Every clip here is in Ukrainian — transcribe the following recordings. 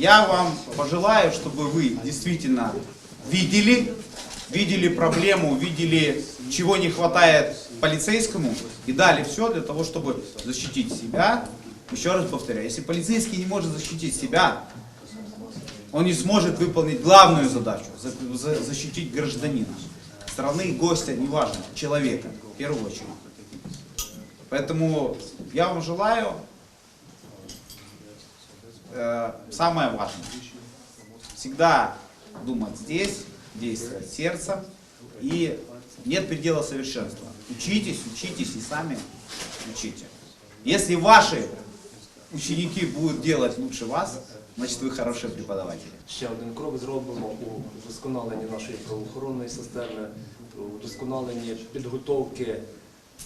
Я вам пожелаю, чтобы вы действительно видели, видели проблему, видели, чего не хватает полицейскому, и дали все для того, чтобы защитить себя. Еще раз повторяю, если полицейский не может защитить себя, он не сможет выполнить главную задачу за- за- защитить гражданина, страны, гостя, неважно, человека, в первую очередь. Поэтому я вам желаю э, самое важное. Всегда думать здесь, действовать сердцем. И нет предела совершенства. Учитесь, учитесь и сами учите. Если ваши ученики будут делать лучше вас, значит вы хорошие преподаватели. Ще один крок зробимо у вдосконаленні нашої правоохоронної системи, у вдосконаленні підготовки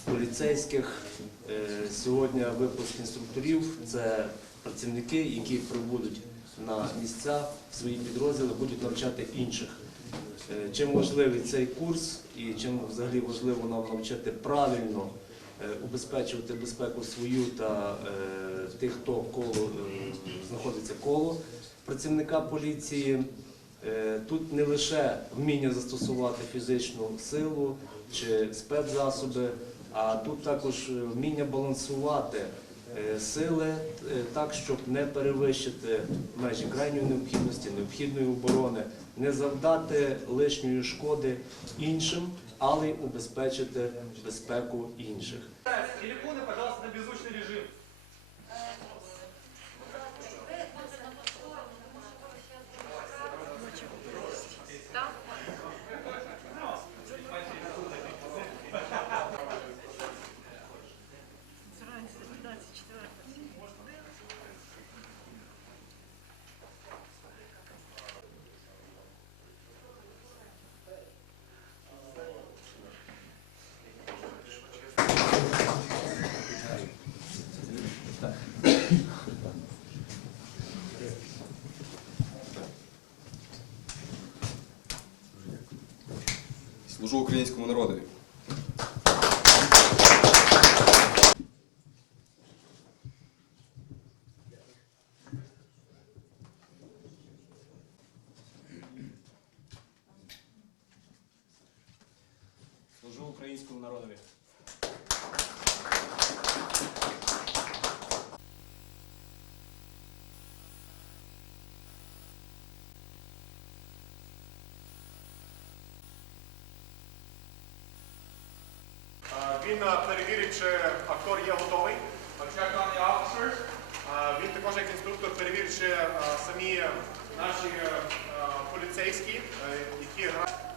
поліцейських. Е, Сьогодні випуск інструкторів це працівники, які прибудуть на місця свої підрозділи, будуть навчати інших. Е, Чим важливий цей курс і чим взагалі важливо нам навчити правильно е, убезпечувати безпеку свою та тих, хто коло знаходиться коло працівника поліції. Тут не лише вміння застосувати фізичну силу чи спецзасоби, а тут також е, вміння балансувати е, сили е, так, щоб не перевищити межі крайньої необхідності, необхідної оборони, не завдати лишньої шкоди іншим, але й убезпечити безпеку інших. Телефоны, пожалуйста, на беззвучный режим. Служу українському народові. Служу українському народові. А, Він перевірить, чи актор є готовий. Він також як інструктор перевірить, чи самі наші поліцейські, е, які грають.